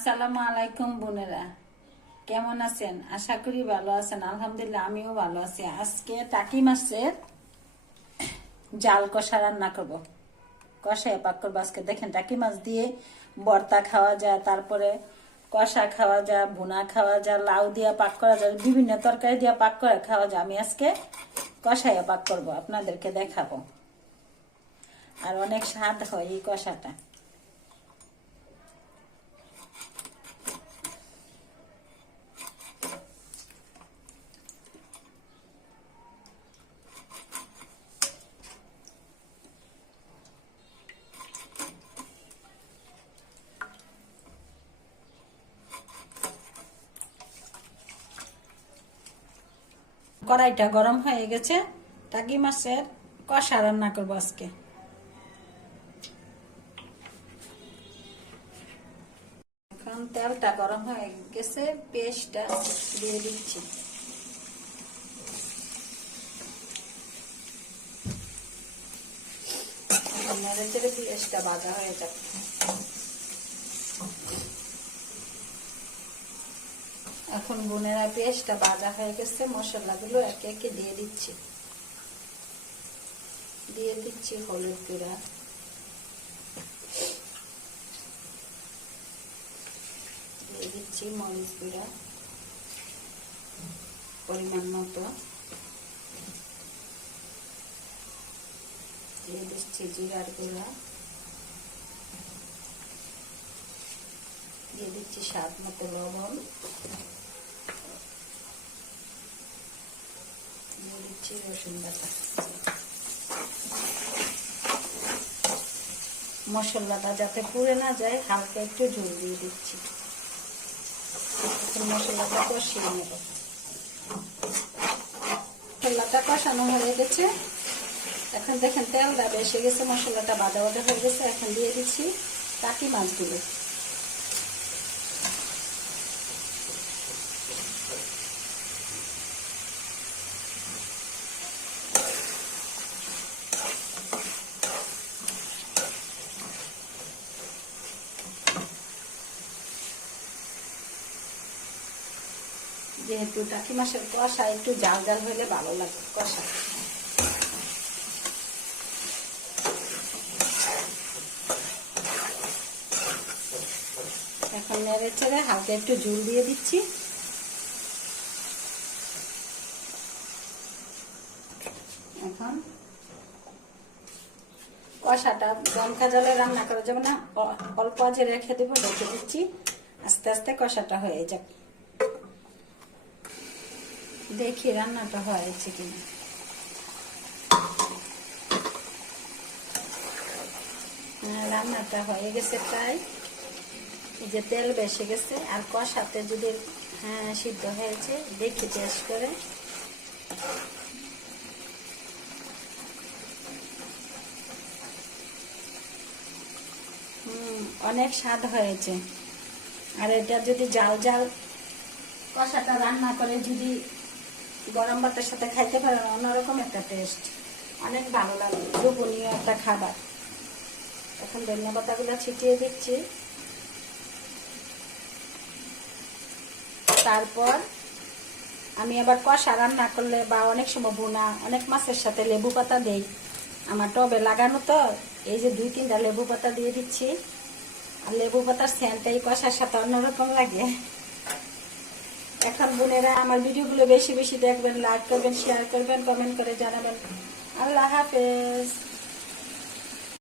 আসসালামু আলাইকুম বোনেরা, কেমন আছেন? আশা করি ভালো আছেন। আলহামদুলিল্লাহ আমিও ভালো আছি। আজকে টাকি মাছের জাল কষা রান্না করব। কষায় পাক করবো আজকে। দেখেন, টাকি মাছ দিয়ে ভর্তা খাওয়া যায়, তারপরে কষা খাওয়া যায়, ভুনা খাওয়া যায়, লাউ দিয়ে পাক করা যায়, বিভিন্ন তরকারি দিয়ে পাক করে খাওয়া যায়। আমি আজকে কষায় পাক করব, আপনাদেরকে দেখাবো। আর অনেক স্বাদ হয় এই কষাটা। কড়াইটা গরম হয়ে গেছে, টাকি মাছের কষা রান্না করবো আজকে। এখন তেলটা গরম হয়ে গেছে, পেস্টটা দিয়ে দিচ্ছি। পেস্টটা ভাজা হয়ে যাবে। এখন বোনেরা পেস্টটা ভাজা হয়ে গেছে, মশলাগুলো একে একে দিয়ে দিচ্ছি। দিয়ে দিচ্ছি হলুদ গুঁড়া, দিয়ে দিচ্ছি মরিচ গুঁড়া পরিমাণ মতো, দিয়ে দিচ্ছি জিরার গুঁড়া, দিয়ে দিচ্ছি স্বাদ মতো লবণ, দিয়ে দিচ্ছি রসুন বাটা। মশলাটা যাতে পুড়ে না যায় হালকা একটু ঝোল দিয়ে দিচ্ছি। মশলাটা কষিয়ে নেব। মশলাটা কষানো হয়ে গেছে। এখন দেখেন তেলটা বেশি গেছে, মশলাটা ভাজা ভাজা হয়ে গেছে। এখন দিয়ে দিচ্ছি টাকি মাছগুলো। যেহেতু টাকি মাছের কষা একটু জাল জাল হলে ভালো লাগে কষা। এখন নেড়ে চেড়ে হালকা একটু ঝোল দিয়ে দিচ্ছি। এখন কষাটা দমকা জলে রান্না করা যাবে না, অল্প আঁচে রেখে দেবো, রেখে দিচ্ছি। আস্তে আস্তে কষাটা হয়ে যাবে। দেখি রান্নাটা হয়েছে কিনা। রান্নাটা হয়ে গেছে প্রায়। এই যে তেল বেশি গেছে, আর কষাতে যদি সিদ্ধ হয়েছে দেখি টেস্ট করে। অনেক স্বাদ হয়েছে। আর এটা যদি জাল জাল কষাটা রান্না করে যদি গরম ভাতের সাথে খাইতে পারেন, অন্যরকম একটা টেস্ট, অনেক ভালো লাগে, লোভনীয় একটা খাবার। এখন ধনিয়া পাতাগুলো ছিটিয়ে দিচ্ছি। তারপর আমি আবার কষা রান্না করলে বা অনেক সময় বোনা অনেক মাছের সাথে লেবু পাতা দেই। আমার টবে লাগানো তো, এই যে 2-3টা লেবু পাতা দিয়ে দিচ্ছি। আর লেবু পাতার সেন্টটা এই কষার সাথে অন্যরকম লাগে। এখন বোনেরা আমার ভিডিওগুলো বেশি বেশি দেখবেন, লাইক করবেন, শেয়ার করবেন, কমেন্ট করে জানাবেন। আল্লাহ হাফেজ।